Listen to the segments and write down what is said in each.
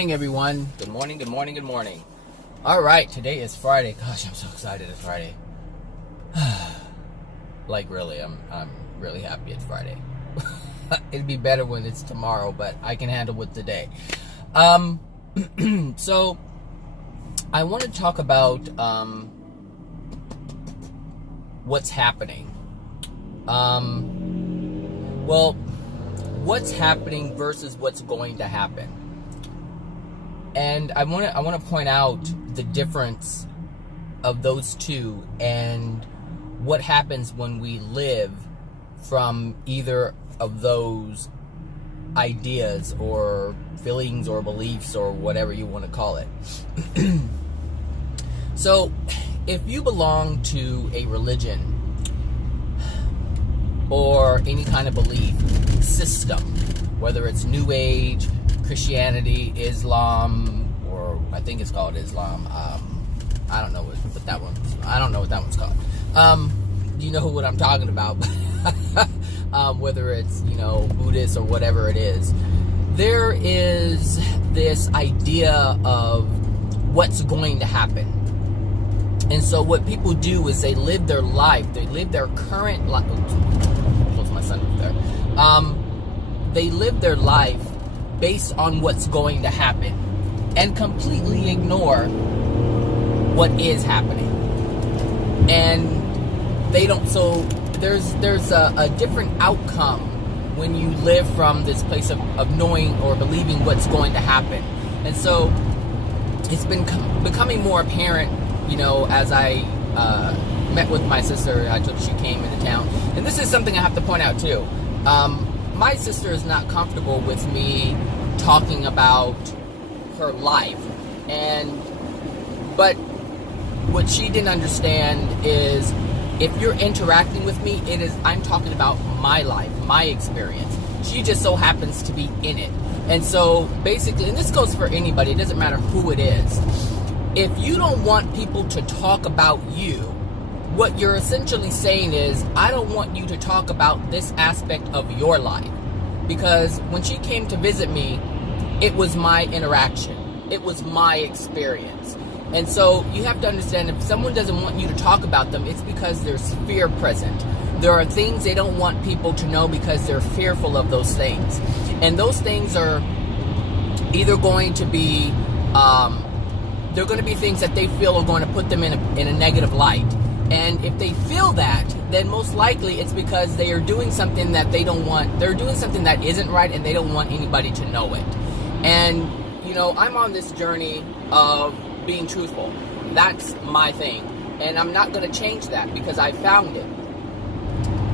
morning, everyone. Good morning, good morning, good morning. All right, today is Friday. Gosh, I'm so excited it's Friday. Like, really, I'm really happy it's Friday. It'd be better when it's tomorrow, but I can handle with today. So, I want to talk about what's happening. Well, what's happening versus what's going to happen. And I want to point out the difference of those two and what happens when we live from either of those ideas or feelings or beliefs or whatever you want to call it. So, if you belong to a religion or any kind of belief system, whether it's New Age, Christianity, Islam, or I think it's called Islam. I don't know what that one's. I don't know what that one's called. You know what I'm talking about? Whether it's Buddhist or whatever it is, there is this idea of what's going to happen, and so what people do is they live their life. They live their current life. Close my son up there. They live their life based on what's going to happen and completely ignore what is happening. And they don't, so there's a different outcome when you live from this place of knowing or believing what's going to happen. And so it's been becoming more apparent, as I met with my sister. She came into town. And this is something I have to point out too. My sister is not comfortable with me talking about her life, but what she didn't understand is if you're interacting with me, I'm talking about my life, my experience. She just so happens to be in it. And so basically, and this goes for anybody, it doesn't matter who it is, if you don't want people to talk about you, what you're essentially saying is, I don't want you to talk about this aspect of your life. Because when she came to visit me, it was my interaction. It was my experience. And so you have to understand, if someone doesn't want you to talk about them, it's because there's fear present. There are things they don't want people to know because they're fearful of those things. And those things are either going to be, they're going to be things that they feel are going to put them in a negative light. And if they feel that, then most likely it's because they are doing something that they don't want. They're doing something that isn't right, and they don't want anybody to know it. And, I'm on this journey of being truthful. That's my thing. And I'm not going to change that because I found it.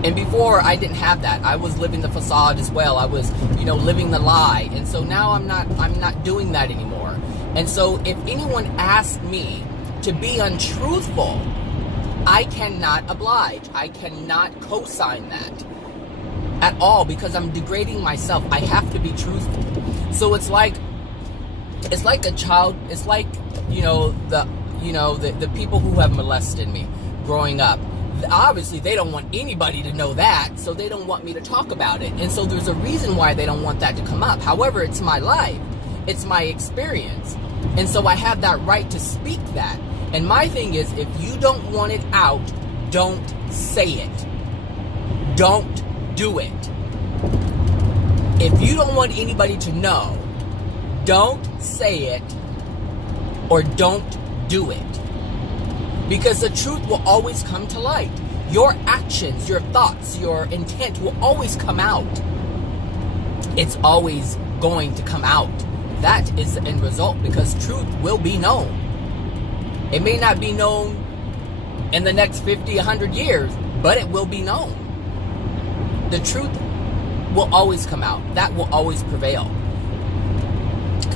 And before, I didn't have that. I was living the facade as well. I was, living the lie. And so now I'm not doing that anymore. And so if anyone asks me to be untruthful, I cannot oblige. I cannot co-sign that at all because I'm degrading myself. I have to be truthful. So it's like a child. It's like the people who have molested me growing up. Obviously, they don't want anybody to know that, so they don't want me to talk about it. And so there's a reason why they don't want that to come up. However, it's my life. It's my experience. And so I have that right to speak that. And my thing is, if you don't want it out, don't say it. Don't do it. If you don't want anybody to know, don't say it or don't do it. Because the truth will always come to light. Your actions, your thoughts, your intent will always come out. It's always going to come out. That is the end result, because truth will be known. It may not be known in the next 50, 100 years, but it will be known. The truth will always come out. That will always prevail.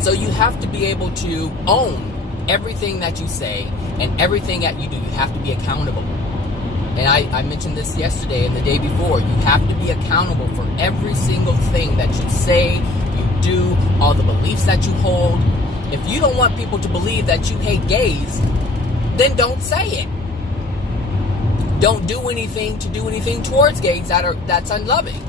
So you have to be able to own everything that you say and everything that you do. You have to be accountable. And I mentioned this yesterday and the day before. You have to be accountable for every single thing that you say, you do, all the beliefs that you hold. If you don't want people to believe that you hate gays, then don't say it. Don't do anything towards gays that's unloving.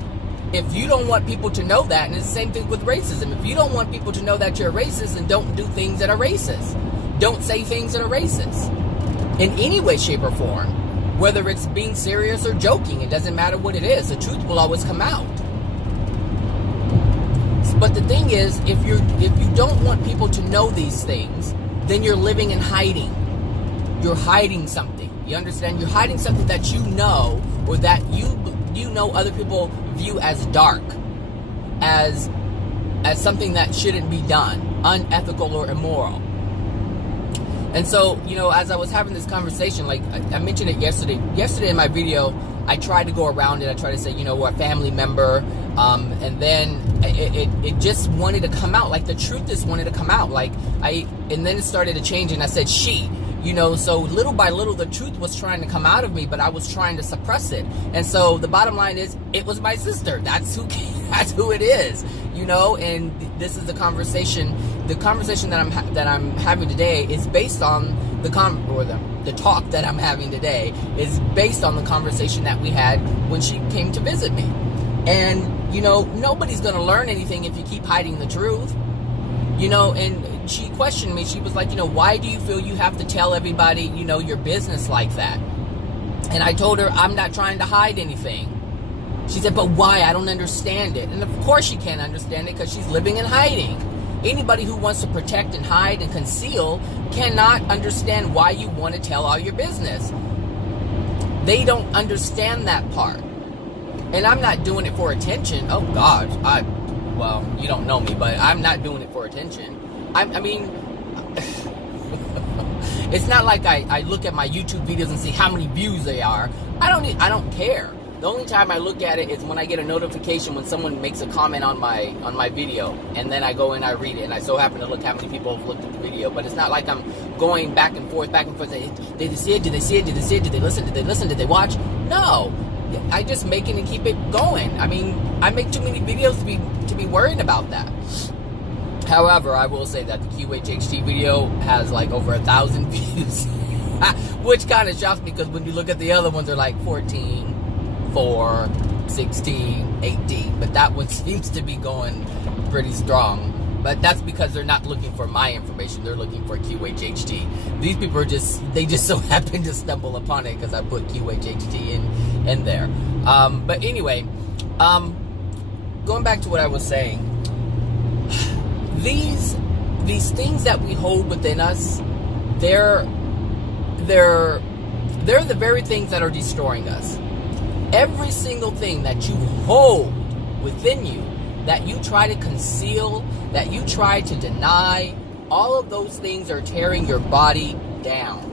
if you don't want people to know that, and it's the same thing with racism, if you don't want people to know that you're racist, then don't do things that are racist. Don't say things that are racist in any way, shape, or form. Whether it's being serious or joking, it doesn't matter what it is. The truth will always come out. But the thing is, if you don't want people to know these things, then you're living in hiding. You're hiding something. You understand? You're hiding something that you know, or that you know other people view as dark, as something that shouldn't be done, unethical or immoral. And so, as I was having this conversation, like I mentioned it yesterday in my video, I tried to go around it. I tried to say, we're a family member, and then it just wanted to come out. Like the truth just wanted to come out. And then it started to change, and I said she. So little by little, the truth was trying to come out of me, but I was trying to suppress it. And so the bottom line is, it was my sister. That's who it is. And this is the conversation. The conversation that I'm having today is based on the talk that I'm having today is based on the conversation that we had when she came to visit me. And nobody's gonna learn anything if you keep hiding the truth. And she questioned me. She was like, why do you feel you have to tell everybody, your business like that? And I told her, I'm not trying to hide anything. She said, but why? I don't understand it. And of course she can't understand it, because she's living in hiding. Anybody who wants to protect and hide and conceal cannot understand why you want to tell all your business. They don't understand that part. And I'm not doing it for attention. Oh gosh, well, you don't know me, but I'm not doing it for attention. I mean, it's not like I look at my YouTube videos and see how many views they are. I don't care. The only time I look at it is when I get a notification when someone makes a comment on my video, and then I go and I read it, and I so happen to look how many people have looked at the video. But it's not like I'm going back and forth. Did they see it? Did they see it? Did they see it? Did they listen? Did they listen? Did they watch? No. I just make it and keep it going. I mean, I make too many videos to be worried about that. However, I will say that the QHHT video has like over 1,000 views, which kind of shocks me, because when you look at the other ones, they're like 14, 4, 16, 18. But that one seems to be going pretty strong. But that's because they're not looking for my information. They're looking for QHHT. These people they just so happen to stumble upon it because I put QHHT in there. But anyway, going back to what I was saying, these things that we hold within us, they're the very things that are destroying us. Every single thing that you hold within you, that you try to conceal, that you try to deny, all of those things are tearing your body down.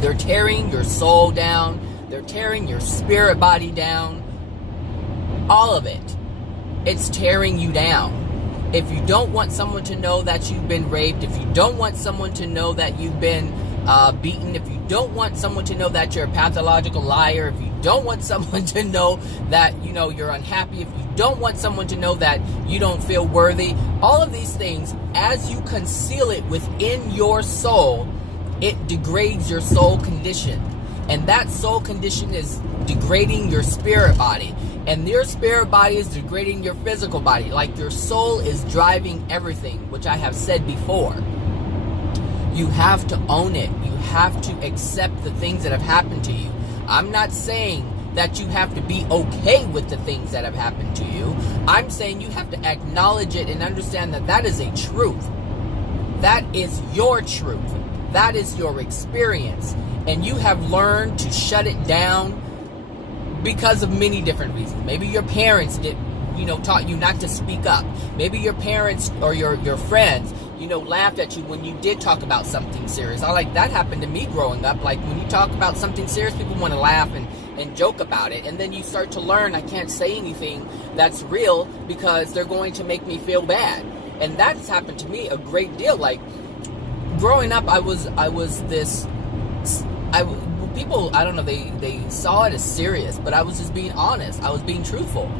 They're tearing your soul down. They're tearing your spirit body down. All of it. It's tearing you down. If you don't want someone to know that you've been raped, if you don't want someone to know that you've been beaten, if you don't want someone to know that you're a pathological liar, if you don't want someone to know that, you're unhappy, if you don't want someone to know that you don't feel worthy, all of these things, as you conceal it within your soul, it degrades your soul condition. And that soul condition is degrading your spirit body. And your spirit body is degrading your physical body. Like your soul is driving everything, which I have said before. You have to own it. You have to accept the things that have happened to you. I'm not saying that you have to be okay with the things that have happened to you. I'm saying you have to acknowledge it and understand that that is a truth. That is your truth. That is your experience. And you have learned to shut it down because of many different reasons. Maybe your parents taught you not to speak up. Maybe your parents or your friends, laughed at you when you did talk about something serious. That happened to me growing up. Like when you talk about something serious, people want to laugh and joke about it. And then you start to learn, I can't say anything that's real because they're going to make me feel bad. And that's happened to me a great deal. Like growing up, people, I don't know, they saw it as serious, but I was just being honest. I was being truthful.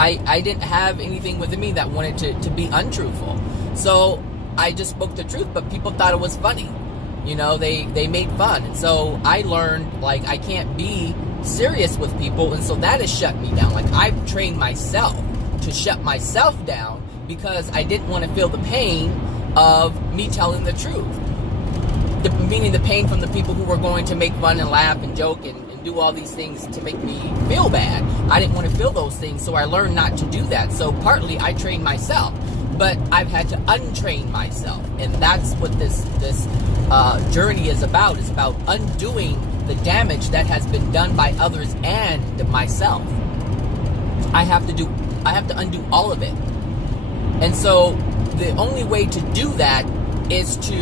I didn't have anything within me that wanted to be untruthful. So I just spoke the truth, but people thought it was funny. You know, they made fun. And so I learned, like, I can't be serious with people, and so that has shut me down. Like, I've trained myself to shut myself down because I didn't want to feel the pain of me telling the truth. Meaning the pain from the people who were going to make fun and laugh and joke and do all these things to make me feel bad. I didn't want to feel those things, so I learned not to do that. So partly I trained myself, but I've had to untrain myself, and that's what this journey is about. It's about undoing the damage that has been done by others and myself. I have to undo all of it. And so the only way to do that is to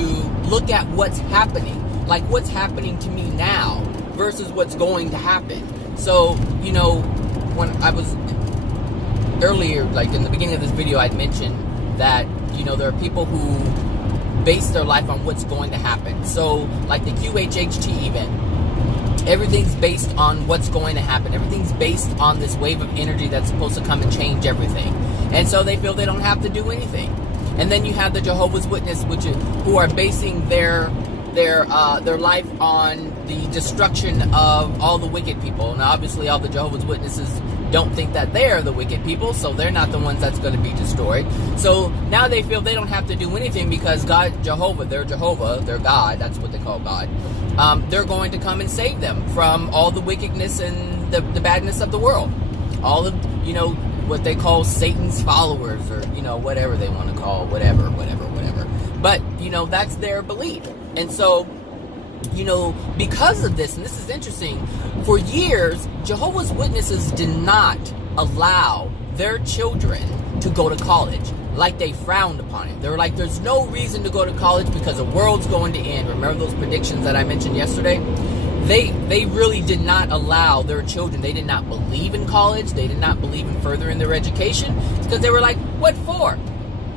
look at what's happening, like what's happening to me now versus what's going to happen. So, you know, when I was earlier, like in the beginning of this video, I'd mentioned that, you know, there are people who base their life on what's going to happen. So, like the QHHT event, everything's based on what's going to happen. Everything's based on this wave of energy that's supposed to come and change everything. And so they feel they don't have to do anything. And then you have the Jehovah's Witness, who are basing their life on the destruction of all the wicked people. And obviously all the Jehovah's Witnesses don't think that they're the wicked people, so they're not the ones that's going to be destroyed. So now they feel they don't have to do anything because Jehovah, their God, that's what they call God, they're going to come and save them from all the wickedness and the badness of the world. All of, you know, what they call Satan's followers, or, you know, whatever they want to call, whatever. But, you know, that's their belief. And so, you know, because of this, and this is interesting, for years, Jehovah's Witnesses did not allow their children to go to college. Like, they frowned upon it. They were like, there's no reason to go to college because the world's going to end. Remember those predictions that I mentioned yesterday? They really did not allow their children. They did not believe in college. They did not believe in furthering their education because they were like, what for?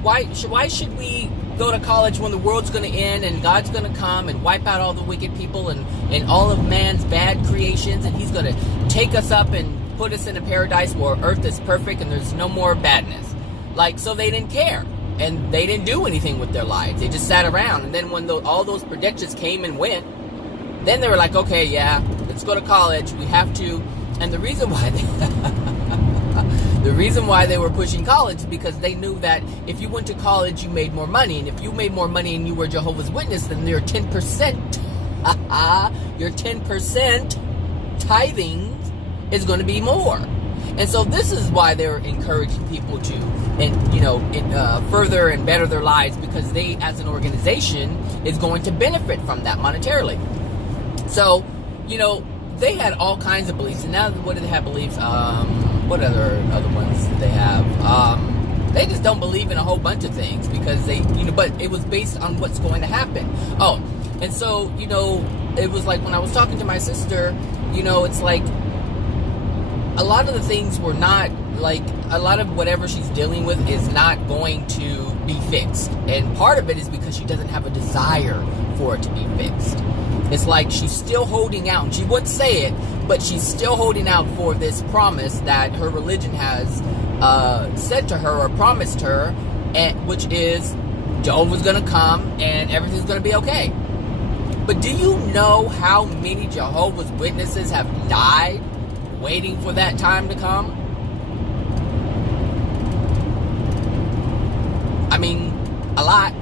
Why should we go to college when the world's going to end and God's going to come and wipe out all the wicked people and all of man's bad creations, and he's going to take us up and put us in a paradise where earth is perfect and there's no more badness. Like, so they didn't care. And they didn't do anything with their lives. They just sat around. And then when all those predictions came and went, then they were like, okay, yeah, let's go to college. We have to. And the reason why they were pushing college is because they knew that if you went to college, you made more money. And if you made more money and you were Jehovah's Witness, then your 10%, your 10% tithing is going to be more. And so this is why they're encouraging people to, further and better their lives, because they, as an organization, is going to benefit from that monetarily. So, you know, they had all kinds of beliefs. And now, what do they have beliefs? What other ones do they have? They just don't believe in a whole bunch of things because but it was based on what's going to happen. Oh, and so, you know, it was like when I was talking to my sister, you know, it's like a lot of the things were not, like, a lot of whatever she's dealing with is not going to be fixed. And part of it is because she doesn't have a desire for it to be fixed. It's like she's still holding out. She wouldn't say it, but she's still holding out for this promise that her religion has said to her or promised her, which is Jehovah's going to come and everything's going to be okay. But do you know how many Jehovah's Witnesses have died waiting for that time to come? I mean, a lot.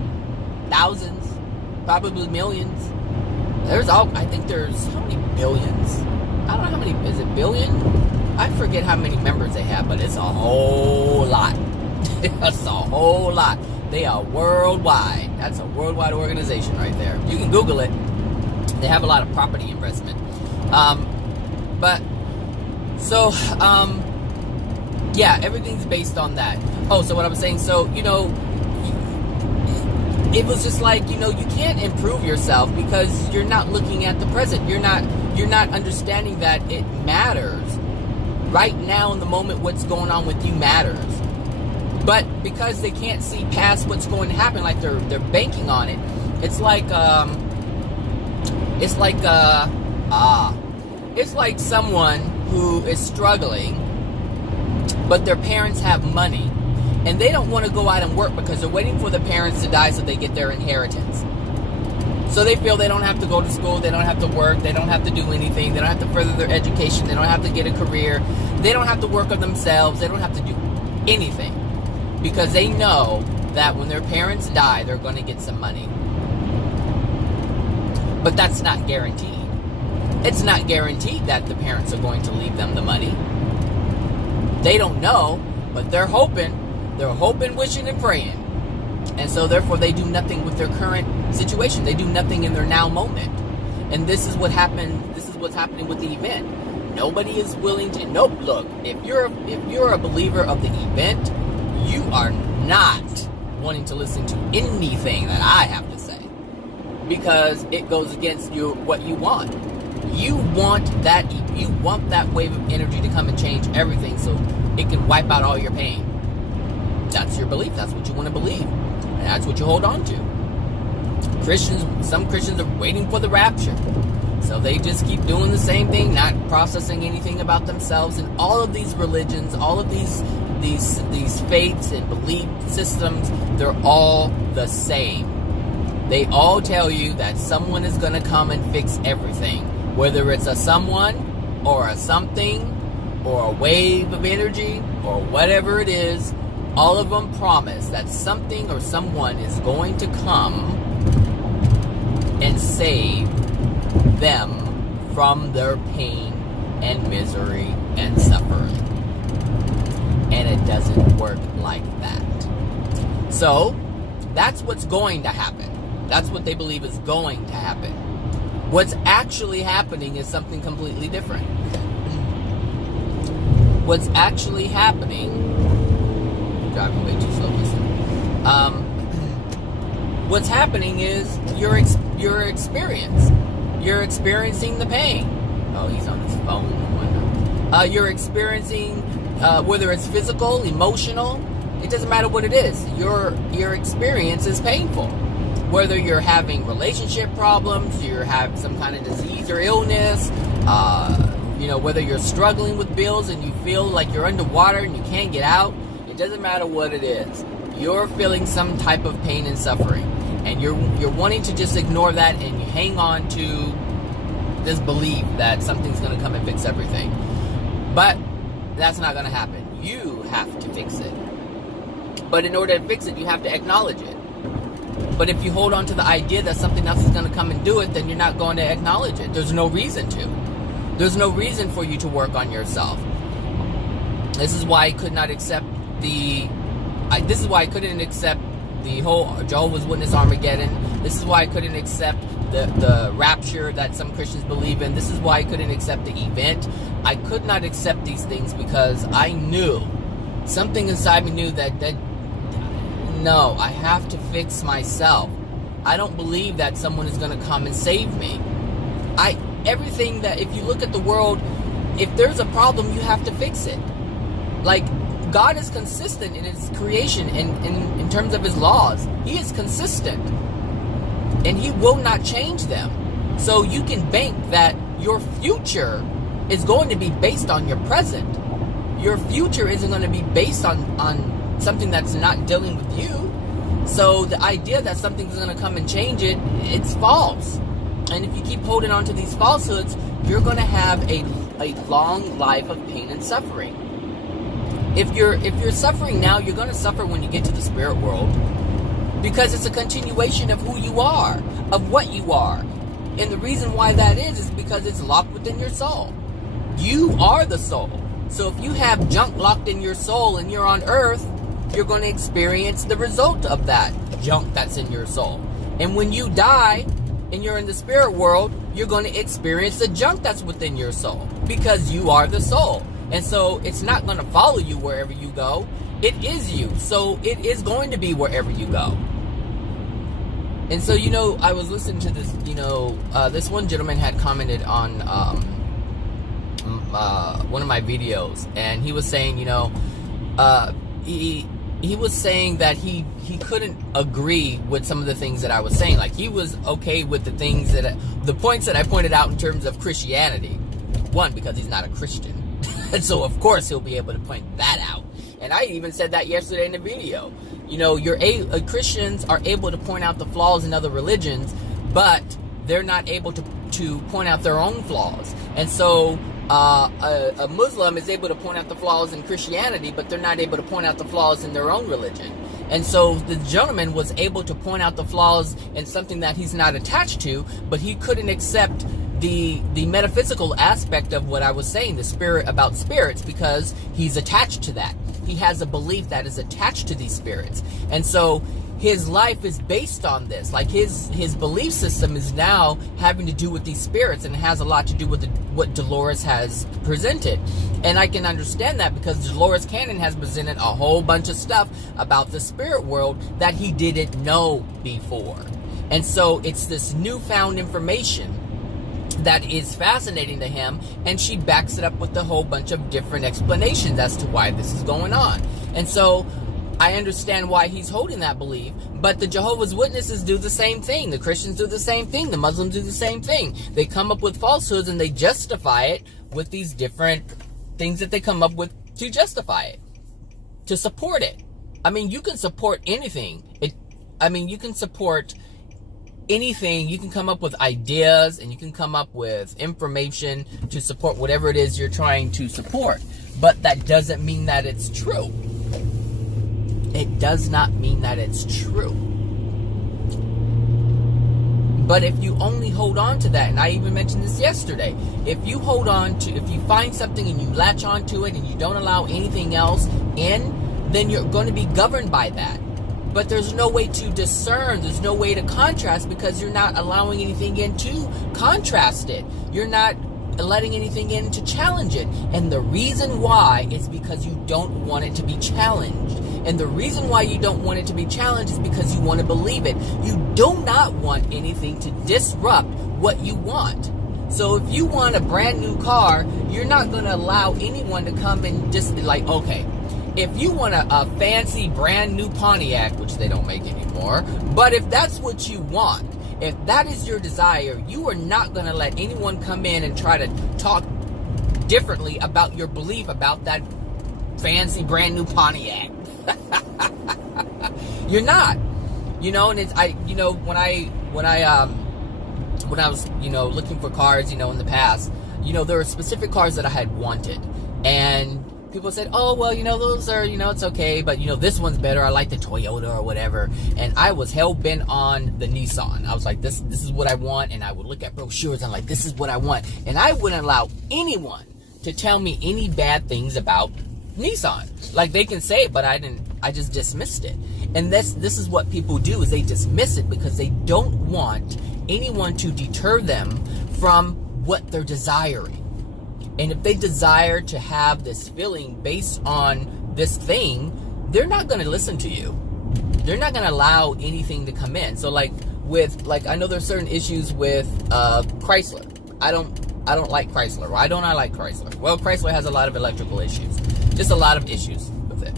Thousands. Probably millions. I think there's, how many billions? I don't know how many, is it billion? I forget how many members they have, but it's a whole lot. It's a whole lot. They are worldwide. That's a worldwide organization right there. You can Google it. They have a lot of property investment. Yeah, everything's based on that. Oh, so what I was saying, so, you know, it was just like, you know, you can't improve yourself because you're not looking at the present. You're not understanding that it matters. Right now in the moment, what's going on with you matters. But because they can't see past what's going to happen, like they're banking on it. It's like someone who is struggling, but their parents have money, and they don't want to go out and work because they're waiting for the parents to die so they get their inheritance. So they feel they don't have to go to school, they don't have to work, they don't have to do anything, they don't have to further their education, they don't have to get a career, they don't have to work on themselves, they don't have to do anything. Because they know that when their parents die, they're going to get some money. But that's not guaranteed. It's not guaranteed that the parents are going to leave them the money. They don't know, but they're hoping, wishing, and praying. And so therefore they do nothing with their current situation. They do nothing in their now moment. And this is what happened. This is what's happening with the event. Nobody is willing to. Nope. Look, if you're a believer of the event, you are not wanting to listen to anything that I have to say, because it goes against what you want. You want that wave of energy to come and change everything, so it can wipe out all your pain. That's your belief. That's what you want to believe. And that's what you hold on to. Some Christians are waiting for the rapture. So they just keep doing the same thing, not processing anything about themselves. And all of these religions, all of these faiths and belief systems, they're all the same. They all tell you that someone is going to come and fix everything. Whether it's a someone or a something or a wave of energy or whatever it is, all of them promise that something or someone is going to come and save them from their pain and misery and suffering. And it doesn't work like that. So, that's what's going to happen. That's what they believe is going to happen. What's actually happening is something completely different. What's actually happening... driving way too slow, listen. What's happening is your experience. You're experiencing the pain. Oh, he's on his phone, no wonder. You're experiencing, whether it's physical, emotional, it doesn't matter what it is. Your experience is painful. Whether you're having relationship problems, you have some kind of disease or illness, whether you're struggling with bills and you feel like you're underwater and you can't get out, it doesn't matter what it is. You're feeling some type of pain and suffering, and you're wanting to just ignore that, and you hang on to this belief that something's going to come and fix everything. But that's not going to happen. You have to fix it. But in order to fix it, you have to acknowledge it. But if you hold on to the idea that something else is going to come and do it, then you're not going to acknowledge it. There's no reason to. There's no reason for you to work on yourself. This is why I could not accept this is why I couldn't accept the whole Jehovah's Witness Armageddon. This is why I couldn't accept the rapture that some Christians believe in. This is why I couldn't accept the event. I could not accept these things because I knew, something inside me knew that no, I have to fix myself. I don't believe that someone is going to come and save me. Everything that, if you look at the world, if there's a problem, you have to fix it. Like, God is consistent in his creation and in terms of his laws. He is consistent. And he will not change them. So you can bank that your future is going to be based on your present. Your future isn't going to be based on something that's not dealing with you. So the idea that something's going to come and change it, it's false. And if you keep holding on to these falsehoods, you're going to have a long life of pain and suffering. If you're suffering now, you're going to suffer when you get to the spirit world, because it's a continuation of who you are, of what you are. And the reason why that is because it's locked within your soul. You are the soul. So if you have junk locked in your soul and you're on earth, you're going to experience the result of that junk that's in your soul. And when you die and you're in the spirit world, you're going to experience the junk that's within your soul, because you are the soul. And so it's not going to follow you wherever you go. It is you. So it is going to be wherever you go. And so, I was listening to this, this one gentleman had commented on one of my videos, and he was saying, he was saying that he couldn't agree with some of the things that I was saying. Like, he was okay with the points that I pointed out in terms of Christianity. One, because he's not a Christian. And so, of course, he'll be able to point that out. And I even said that yesterday in the video. Christians are able to point out the flaws in other religions, but they're not able to point out their own flaws. And so a Muslim is able to point out the flaws in Christianity, but they're not able to point out the flaws in their own religion. And so the gentleman was able to point out the flaws in something that he's not attached to, but he couldn't accept the metaphysical aspect of what I was saying, the spirit about spirits, because he's attached to that. He has a belief that is attached to these spirits. And so his life is based on this. Like his belief system is now having to do with these spirits, and it has a lot to do with what Dolores has presented. And I can understand that because Dolores Cannon has presented a whole bunch of stuff about the spirit world that he didn't know before. And so it's this newfound information that is fascinating to him, and she backs it up with a whole bunch of different explanations as to why this is going on. And so I understand why he's holding that belief, but the Jehovah's Witnesses do the same thing. The Christians do the same thing. The Muslims do the same thing. They come up with falsehoods and they justify it with these different things that they come up with to justify it, to support it. I mean, you can support anything. You can support anything. You can come up with ideas and you can come up with information to support whatever it is you're trying to support. But that doesn't mean that it's true. It does not mean that it's true. But if you only hold on to that, and I even mentioned this yesterday, if you find something and you latch onto it and you don't allow anything else in, then you're going to be governed by that. But there's no way to discern, there's no way to contrast, because you're not allowing anything in to contrast it. You're not letting anything in to challenge it. And the reason why is because you don't want it to be challenged. And the reason why you don't want it to be challenged is because you want to believe it. You do not want anything to disrupt what you want. So if you want a brand new car, you're not going to allow anyone to come and just be like, okay, if you want a fancy brand new Pontiac, which they don't make anymore, but if that's what you want, if that is your desire, you are not going to let anyone come in and try to talk differently about your belief about that fancy brand new Pontiac. You're not, and it's, when I was, looking for cars, in the past, there were specific cars that I had wanted, and people said, oh, well, those are, it's okay, but, this one's better. I like the Toyota or whatever. And I was hell-bent on the Nissan. I was like, this is what I want. And I would look at brochures and like, this is what I want. And I wouldn't allow anyone to tell me any bad things about Nissan. Like, they can say it, but I just dismissed it. And this is what people do, is they dismiss it because they don't want anyone to deter them from what they're desiring. And if they desire to have this feeling based on this thing, they're not going to listen to you. They're not going to allow anything to come in. So I know there's certain issues with Chrysler. I don't like Chrysler. Why don't I like Chrysler? Well, Chrysler has a lot of electrical issues. Just a lot of issues with it.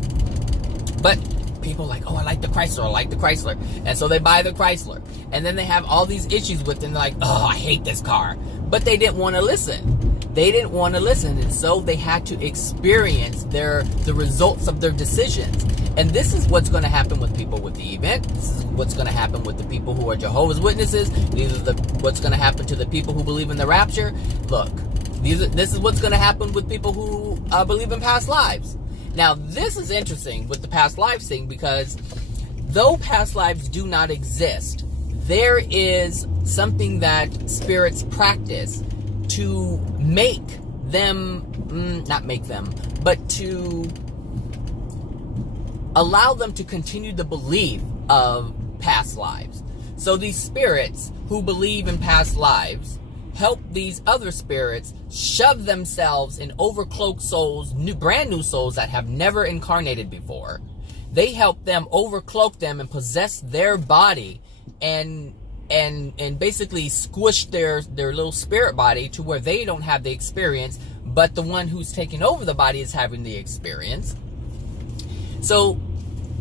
But people are like, oh, I like the Chrysler. And so they buy the Chrysler. And then they have all these issues with it, and they're like, oh, I hate this car. But they didn't want to listen. And so they had to experience the results of their decisions. And this is what's going to happen with people with the event. This is what's going to happen with the people who are Jehovah's Witnesses. These are what's going to happen to the people who believe in the rapture. Look, this is what's going to happen with people who believe in past lives. Now, this is interesting with the past lives thing, because though past lives do not exist, there is something that spirits practice to make them, not make them, but to allow them to continue the belief of past lives. So these spirits who believe in past lives help these other spirits shove themselves in overcloaked souls, brand new souls that have never incarnated before. They help them overcloak them and possess their body and basically squish their little spirit body to where they don't have the experience, but the one who's taking over the body is having the experience. So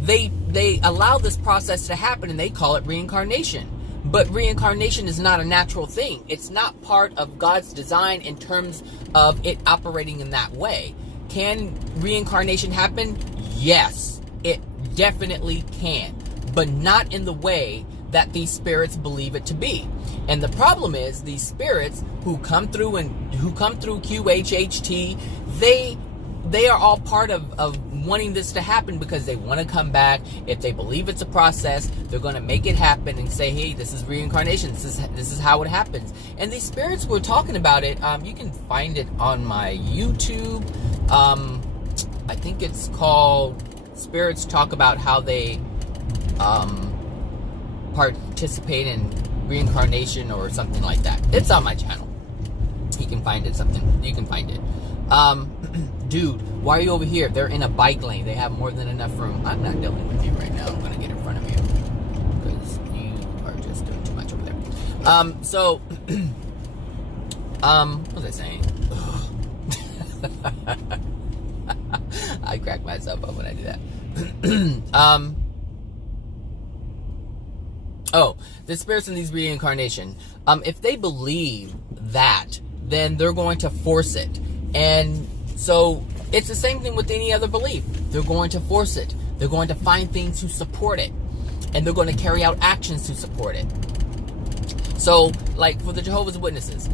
they allow this process to happen, and they call it reincarnation. But reincarnation is not a natural thing. It's not part of God's design in terms of it operating in that way. Can reincarnation happen? Yes, it definitely can. But not in the way that these spirits believe it to be. And the problem is, these spirits who come through QHHT, they are all part of wanting this to happen because they want to come back. If they believe it's a process, they're going to make it happen and say, hey, this is reincarnation. This is how it happens. And these spirits were talking about it. You can find it on my YouTube. I think it's called Spirits Talk About How They participate in reincarnation or something like that. It's on my channel. You can find it. You can find it. Dude, why are you over here? They're in a bike lane. They have more than enough room. I'm not dealing with you right now. I'm going to get in front of you because you are just doing too much over there. What was I saying? I crack myself up when I do that. The spirits in these reincarnation. If they believe that, then they're going to force it. And so it's the same thing with any other belief. They're going to force it. They're going to find things to support it. And they're going to carry out actions to support it. So, like for the Jehovah's Witnesses,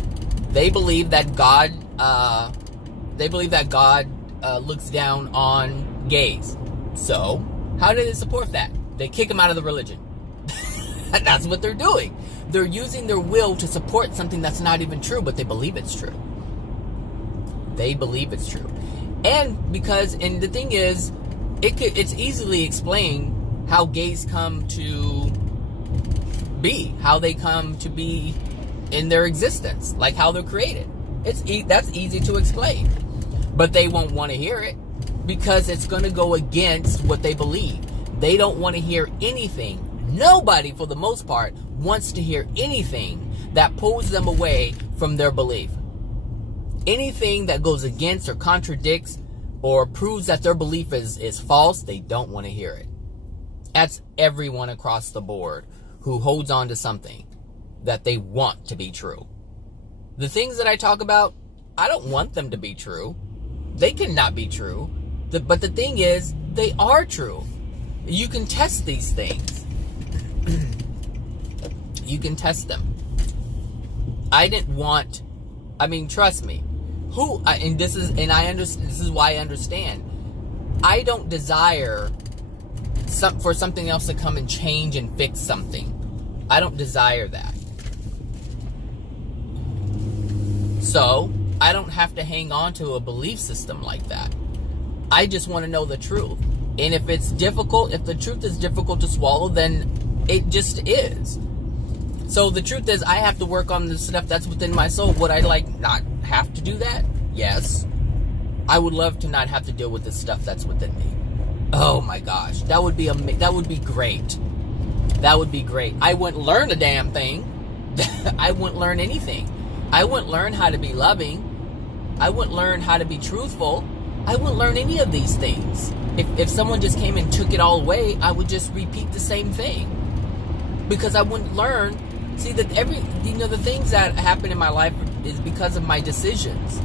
they believe that God looks down on gays. So, how do they support that? They kick them out of the religion. That's what they're doing. They're using their will to support something that's not even true, but they believe it's true. They believe it's true. And the thing is, it's easily explained how gays come to be, how they come to be in their existence, like how they're created. That's easy to explain. But they won't want to hear it because it's going to go against what they believe. They don't want to hear anything. Nobody, for the most part, wants to hear anything that pulls them away from their belief. Anything that goes against or contradicts or proves that their belief is false, they don't want to hear it. That's everyone across the board who holds on to something that they want to be true. The things that I talk about, I don't want them to be true. They cannot be true. But the thing is, they are true. You can test these things. You can test them. Trust me. This is why I understand. I don't desire for something else to come and change and fix something. I don't desire that. So, I don't have to hang on to a belief system like that. I just want to know the truth. And if the truth is difficult to swallow, then it just is. So the truth is, I have to work on the stuff that's within my soul. Would I not have to do that? Yes. I would love to not have to deal with the stuff that's within me. Oh my gosh, that would be great. That would be great. I wouldn't learn a damn thing. I wouldn't learn anything. I wouldn't learn how to be loving. I wouldn't learn how to be truthful. I wouldn't learn any of these things. If someone just came and took it all away, I would just repeat the same thing. Because I wouldn't learn. See, that the things that happen in my life is because of my decisions.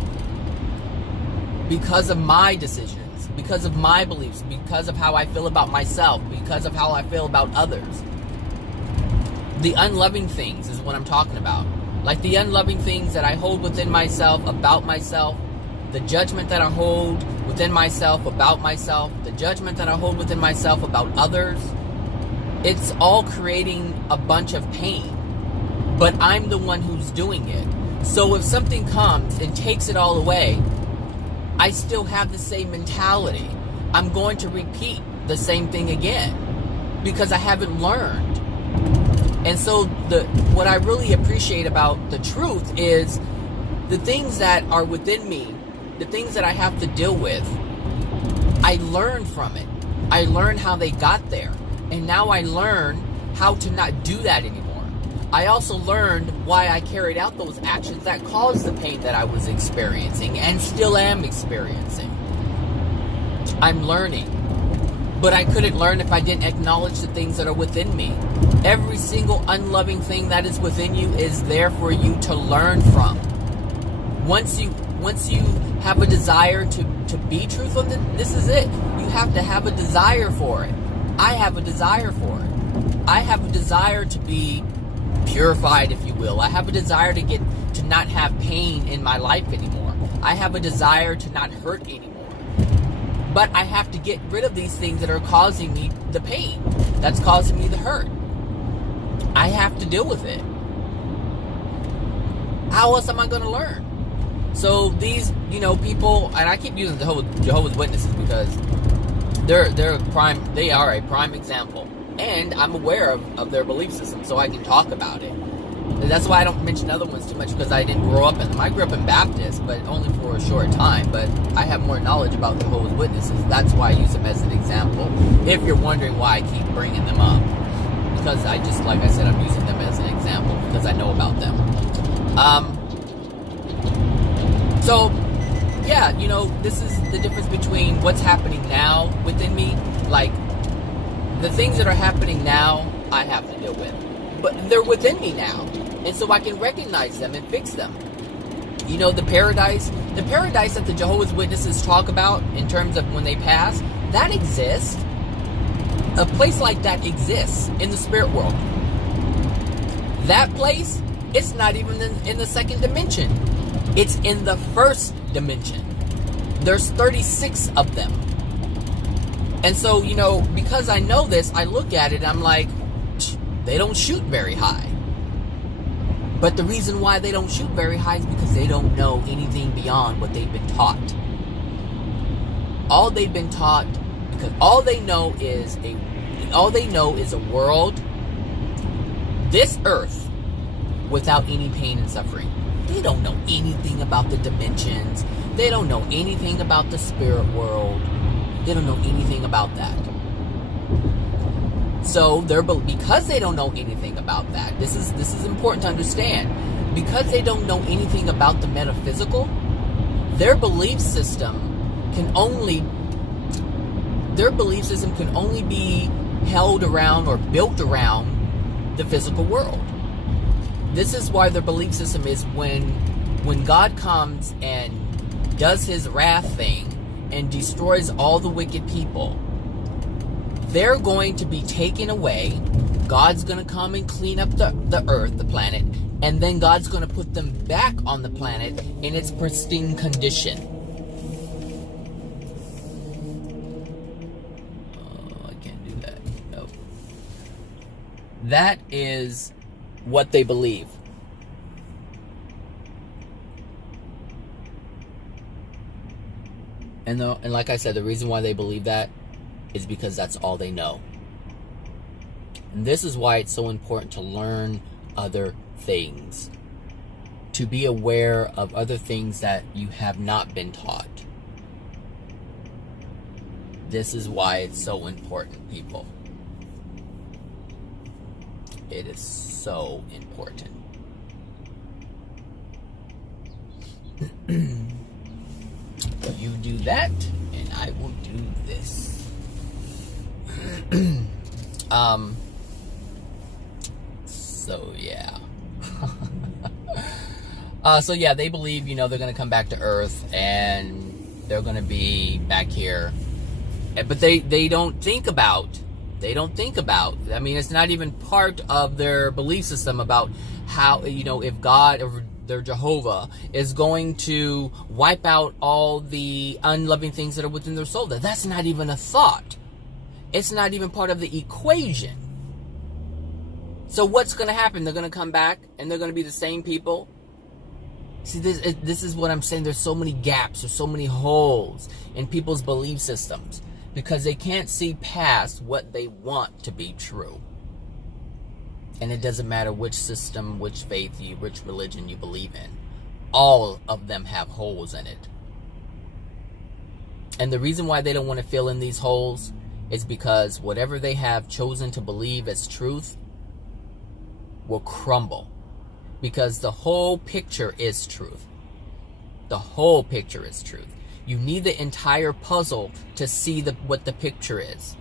Because of my decisions. Because of my beliefs. Because of how I feel about myself. Because of how I feel about others. The unloving things is what I'm talking about. Like the unloving things that I hold within myself, about myself. The judgment that I hold within myself, about myself. The judgment that I hold within myself, about others. It's all creating a bunch of pain. But I'm the one who's doing it. So if something comes and takes it all away, I still have the same mentality. I'm going to repeat the same thing again. Because I haven't learned. And so what I really appreciate about the truth is the things that are within me, the things that I have to deal with, I learned from it. I learned how they got there. And now I learn how to not do that anymore. I also learned why I carried out those actions that caused the pain that I was experiencing and still am experiencing. I'm learning. But I couldn't learn if I didn't acknowledge the things that are within me. Every single unloving thing that is within you is there for you to learn from. Once you have a desire to be truthful, this is it. You have to have a desire for it. I have a desire for it. I have a desire to be purified, if you will. I have a desire to not have pain in my life anymore. I have a desire to not hurt anymore. But I have to get rid of these things that are causing me the pain, that's causing me the hurt. I have to deal with it. How else am I going to learn? So these, people, and I keep using Jehovah's Witnesses because they are a prime example. And I'm aware of their belief system, so I can talk about it. And that's why I don't mention other ones too much, because I didn't grow up in them. I grew up in Baptist, but only for a short time. But I have more knowledge about Jehovah's Witnesses. That's why I use them as an example. If you're wondering why I keep bringing them up. Because like I said, I'm using them as an example because I know about them. So, yeah, this is the difference between what's happening now within me. Like, the things that are happening now, I have to deal with. But they're within me now. And so I can recognize them and fix them. The paradise that the Jehovah's Witnesses talk about in terms of when they pass, that exists. A place like that exists in the spirit world. That place, it's not even in the second dimension. It's in the first dimension. There's 36 of them. And so, because I know this, I look at it and I'm like, they don't shoot very high. But the reason why they don't shoot very high is because they don't know anything beyond what they've been taught. All they've been taught, because all they know is a world, this earth, without any pain and suffering. They don't know anything about the dimensions. They don't know anything about the spirit world. They don't know anything about that. So because they don't know anything about that, this is important to understand. Because they don't know anything about the metaphysical, their belief system can only be held around or built around the physical world. This is why their belief system is when God comes and does his wrath thing and destroys all the wicked people, they're going to be taken away. God's going to come and clean up the earth, the planet, and then God's going to put them back on the planet in its pristine condition. I can't do that. No. That is what they believe. And like I said, the reason why they believe that is because that's all they know. And this is why it's so important to learn other things. To be aware of other things that you have not been taught. This is why it's so important, people. It is so important. You do that, and I will do this. So yeah. So yeah, they believe, they're going to come back to Earth, and they're going to be back here. But they don't think about, I mean, it's not even part of their belief system about how, if God or their Jehovah is going to wipe out all the unloving things that are within their soul. That's not even a thought. It's not even part of the equation. So what's going to happen? They're going to come back and they're going to be the same people. See, this is what I'm saying. There's so many gaps. There's so many holes in people's belief systems because they can't see past what they want to be true. And it doesn't matter which system, which faith, which religion you believe in. All of them have holes in it. And the reason why they don't want to fill in these holes is because whatever they have chosen to believe as truth will crumble. Because the whole picture is truth. The whole picture is truth. You need the entire puzzle to see what the picture is.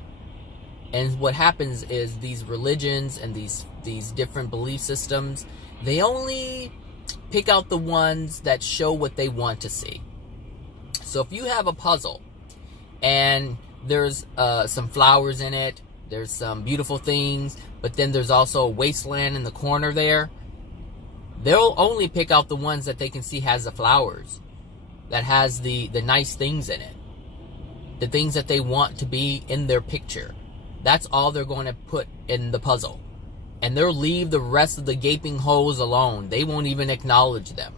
And what happens is these religions and these different belief systems, they only pick out the ones that show what they want to see. So if you have a puzzle and there's some flowers in it, there's some beautiful things, but then there's also a wasteland in the corner there. They'll only pick out the ones that they can see has the flowers, that has the nice things in it, the things that they want to be in their picture. That's all they're going to put in the puzzle. And they'll leave the rest of the gaping holes alone. They won't even acknowledge them.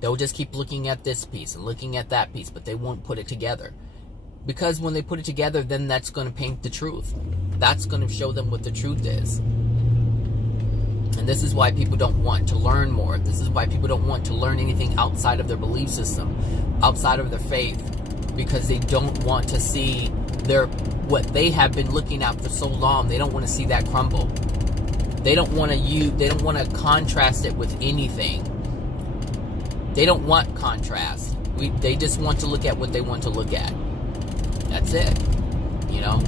They'll just keep looking at this piece and looking at that piece, but they won't put it together. Because when they put it together, then that's going to paint the truth. That's going to show them what the truth is. And this is why people don't want to learn more. This is why people don't want to learn anything outside of their belief system, outside of their faith, because they don't want to see what they have been looking at for so long. They don't want to see that crumble. They don't want to contrast it with anything. They don't want contrast. They just want to look at what they want to look at. That's it. You know?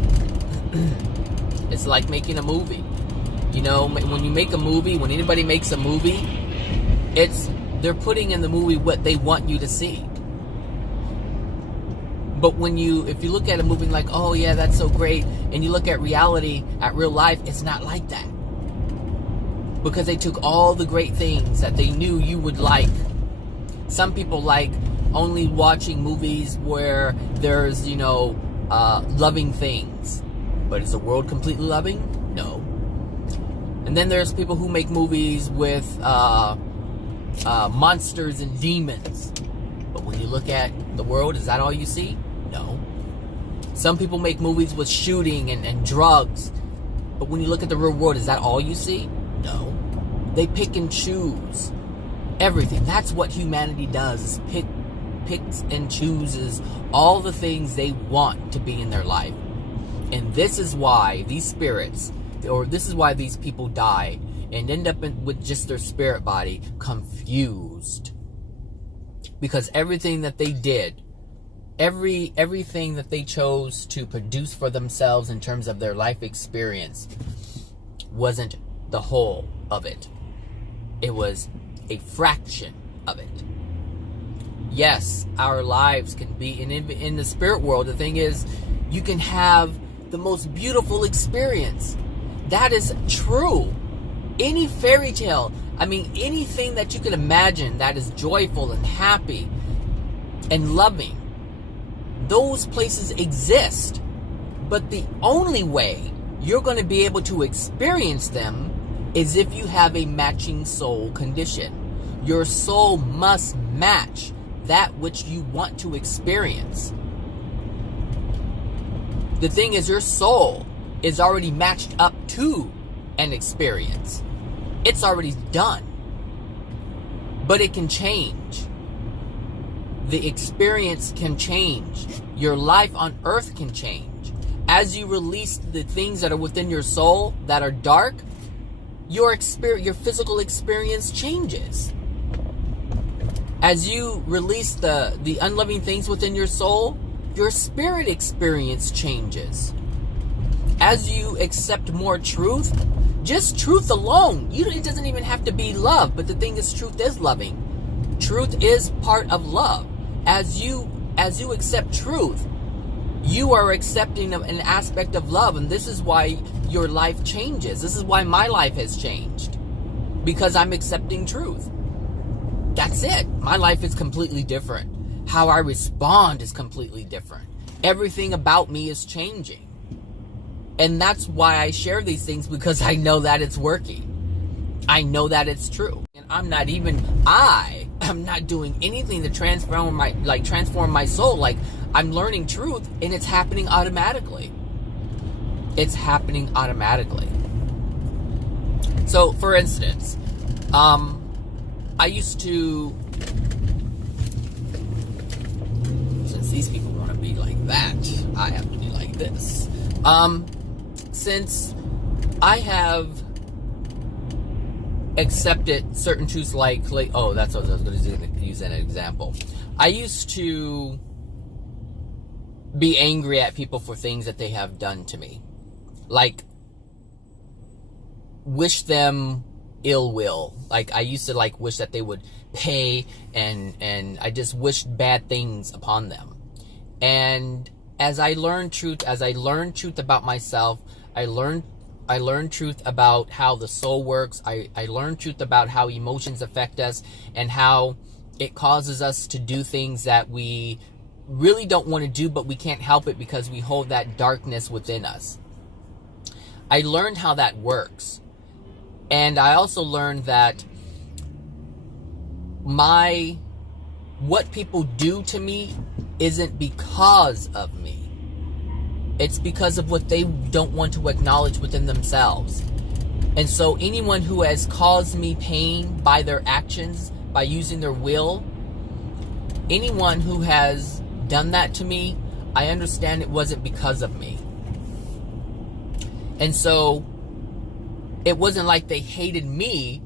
It's like making a movie. You know, when you make a movie, when anybody makes a movie, they're putting in the movie what they want you to see. But if you look at a movie like, oh yeah, that's so great, and you look at reality, at real life, it's not like that. Because they took all the great things that they knew you would like. Some people like only watching movies where there's, loving things. But is the world completely loving? No. And then there's people who make movies with monsters and demons. But when you look at the world, is that all you see? No. Some people make movies with shooting and drugs. But when you look at the real world, is that all you see? No. They pick and choose everything. That's what humanity does, is picks and chooses all the things they want to be in their life. And this is why these spirits, or this is why these people die and end up with just their spirit body confused. Because everything that they did, everything that they chose to produce for themselves in terms of their life experience wasn't the whole of it. It was a fraction of it. Yes, our lives can be, and in the spirit world, the thing is, you can have the most beautiful experience. That is true. Any fairy tale, anything that you can imagine that is joyful and happy and loving, those places exist. But the only way you're going to be able to experience them is if you have a matching soul condition. Your soul must match that which you want to experience. The thing is, your soul is already matched up to an experience. It's already done. But it can change. The experience can change. Your life on earth can change. As you release the things that are within your soul that are dark, your physical experience changes. As you release the unloving things within your soul, your spirit experience changes. As you accept more truth, just truth alone, it doesn't even have to be love, but the thing is, truth is loving. Truth is part of love. As you accept truth, you are accepting an aspect of love, and this is why your life changes. This is why my life has changed, because I'm accepting truth. That's it. My life is completely different. How I respond is completely different. Everything about me is changing. And that's why I share these things, because I know that it's working. I know that it's true. And I'm not doing anything to transform my soul. Like, I'm learning truth, and it's happening automatically. It's happening automatically. So, for instance, I used to, since these people want to be like that, I have to be like this. Since I have accepted certain truths, like oh, that's what I was going to use an example. I used to be angry at people for things that they have done to me. Like, wish them ill will. Like, I used to wish that they would pay, and I just wished bad things upon them. And as I learned truth about myself, I learned truth about how the soul works. I learned truth about how emotions affect us and how it causes us to do things that we really don't want to do, but we can't help it because we hold that darkness within us. I learned how that works. And I also learned that what people do to me isn't because of me. It's because of what they don't want to acknowledge within themselves. And so anyone who has caused me pain by their actions, by using their will, anyone who has done that to me, I understand it wasn't because of me. And so it wasn't like they hated me.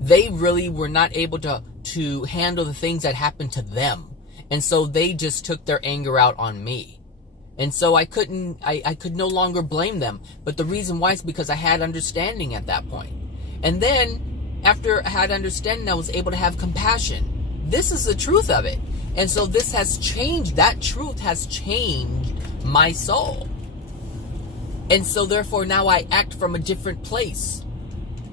They really were not able to handle the things that happened to them. And so they just took their anger out on me. And so I could no longer blame them. But the reason why is because I had understanding at that point. And then after I had understanding, I was able to have compassion. This is the truth of it. And so this has changed. That truth has changed my soul. And so therefore now I act from a different place.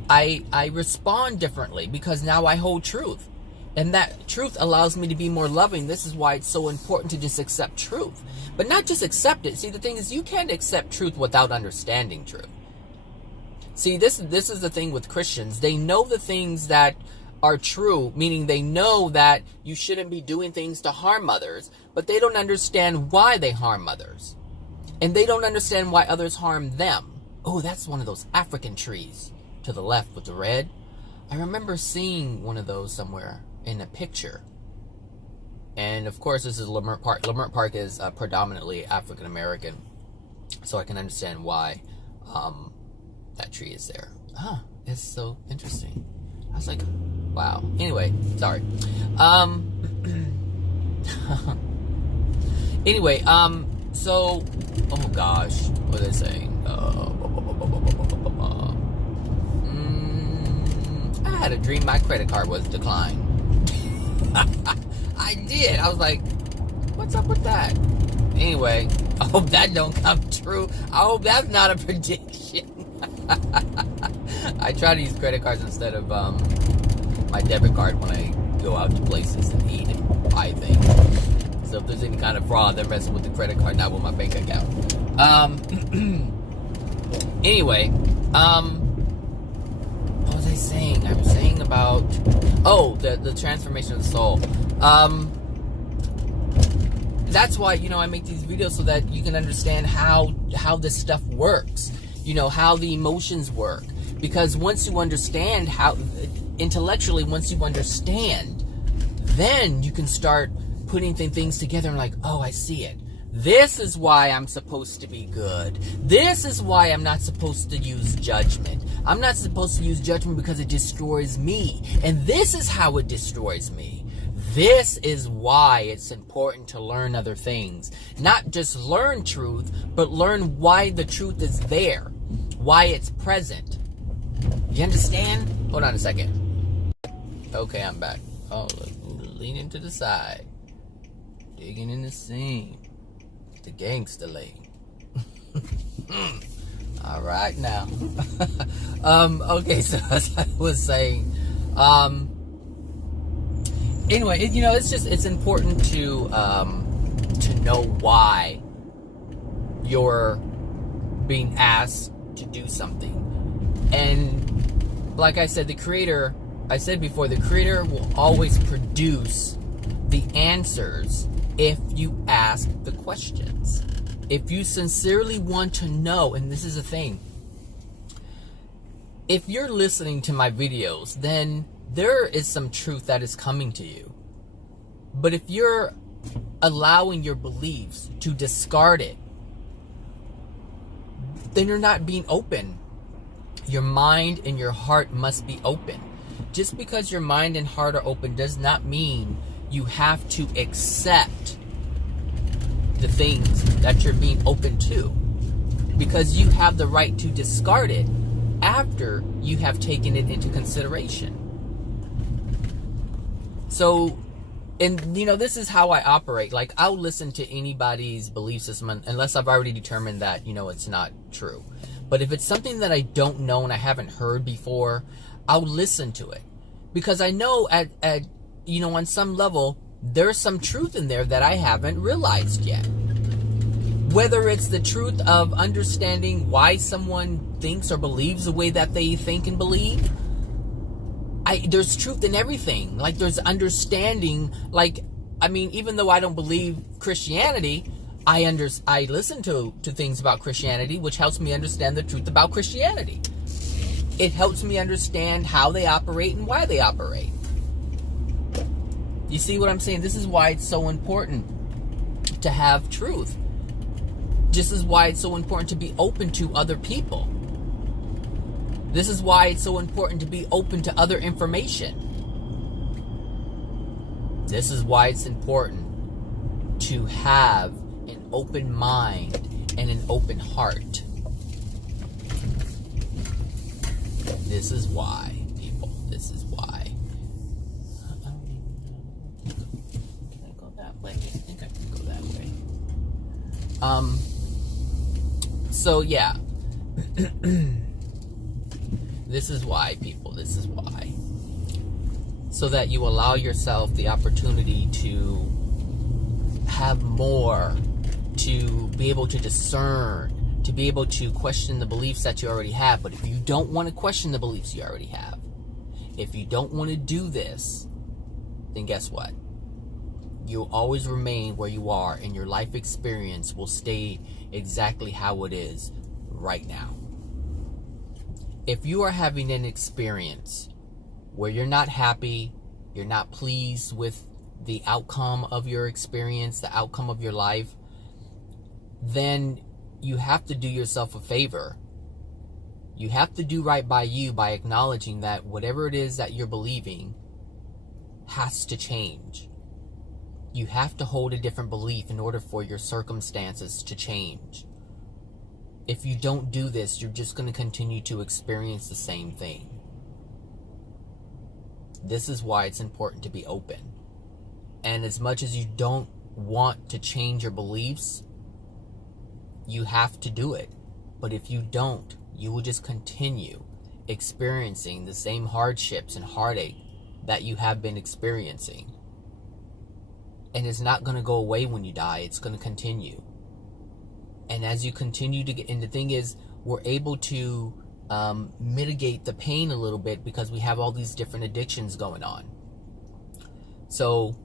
I respond differently because now I hold truth. And that truth allows me to be more loving. This is why it's so important to just accept truth. But not just accept it. See, the thing is, you can't accept truth without understanding truth. See, this is the thing with Christians. They know the things that are true, meaning they know that you shouldn't be doing things to harm others, but they don't understand why they harm others. And they don't understand why others harm them. Oh, that's one of those African trees to the left with the red. I remember seeing one of those somewhere in a picture. And of course, this is Lamert Park. Lamert Park is predominantly African American, so I can understand why that tree is there. It's so interesting. I was like, wow. Anyway, sorry. Anyway, so, oh gosh, what are they saying? I had a dream my credit card was declined. I did. I was like, what's up with that? Anyway, I hope that don't come true. I hope that's not a prediction. I try to use credit cards instead of my debit card when I go out to places and eat and buy things. So if there's any kind of fraud, they're messing with the credit card, not with my bank account. Anyway, what was I saying? I was saying about, the transformation of the soul. That's why, I make these videos so that you can understand how this stuff works. How the emotions work. Because once you understand intellectually, once you understand, then you can start putting things together and like, oh, I see it. This is why I'm supposed to be good. This is why I'm not supposed to use judgment. I'm not supposed to use judgment because it destroys me. And this is how it destroys me. This is why it's important to learn other things. Not just learn truth, but learn why the truth is there. Why it's present. You understand? Hold on a second. Okay, I'm back. Oh, leaning to the side. Digging in the seam. The gangster lane. All right now. Okay, so as I was saying, anyway, it's important to know why you're being asked to do something. And like I said, the creator will always produce the answers if you ask the questions. If you sincerely want to know, and this is the thing, if you're listening to my videos, then there is some truth that is coming to you. But if you're allowing your beliefs to discard it, then you're not being open. Your mind and your heart must be open. Just because your mind and heart are open does not mean you have to accept the things that you're being open to, because you have the right to discard it after you have taken it into consideration. So, and this is how I operate. Like, I'll listen to anybody's belief system unless I've already determined that, it's not true. But if it's something that I don't know and I haven't heard before, I'll listen to it. Because I know at on some level, there's some truth in there that I haven't realized yet. Whether it's the truth of understanding why someone thinks or believes the way that they think and believe, there's truth in everything. Like, there's understanding. Like, I mean, even though I don't believe Christianity, I listen to things about Christianity, which helps me understand the truth about Christianity. It helps me understand how they operate and why they operate. You see what I'm saying? This is why it's so important to have truth. This is why it's so important to be open to other people. This is why it's so important to be open to other information. This is why it's important to have an open mind and an open heart. This is why, people. This is why. Can I go that way? I think I can go that way. So yeah. This is why, people. This is why. So that you allow yourself the opportunity to have more, to be able to discern, to be able to question the beliefs that you already have. But if you don't want to question the beliefs you already have, if you don't want to do this, then guess what? You'll always remain where you are, and your life experience will stay exactly how it is right now. If you are having an experience where you're not happy, you're not pleased with the outcome of your experience, the outcome of your life, then you have to do yourself a favor. You have to do right by you by acknowledging that whatever it is that you're believing has to change. You have to hold a different belief in order for your circumstances to change. If you don't do this, you're just going to continue to experience the same thing. This is why it's important to be open. And as much as you don't want to change your beliefs, you have to do it. But if you don't, you will just continue experiencing the same hardships and heartache that you have been experiencing. And it's not going to go away when you die. It's going to continue. And as you continue to get, and the thing is, we're able to mitigate the pain a little bit because we have all these different addictions going on. So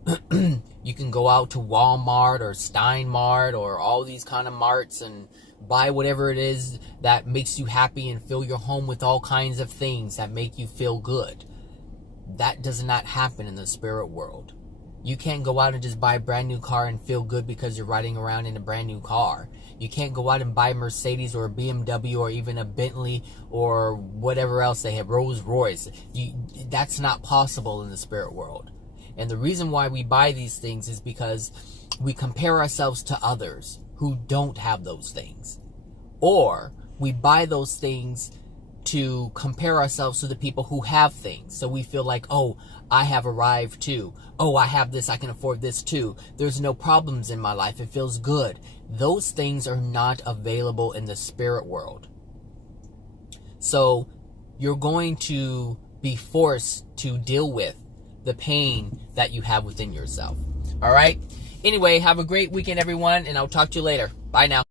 you can go out to Walmart or Steinmart or all these kind of marts and buy whatever it is that makes you happy and fill your home with all kinds of things that make you feel good. That does not happen in the spirit world. You can't go out and just buy a brand new car and feel good because you're riding around in a brand new car. You can't go out and buy a Mercedes or a BMW or even a Bentley or whatever else they have, Rolls Royce. That's not possible in the spirit world. And the reason why we buy these things is because we compare ourselves to others who don't have those things. Or we buy those things to compare ourselves to the people who have things. So we feel like, oh, I have arrived too. Oh, I have this, I can afford this too. There's no problems in my life, it feels good. Those things are not available in the spirit world. So you're going to be forced to deal with the pain that you have within yourself. All right? Anyway, have a great weekend, everyone, and I'll talk to you later. Bye now.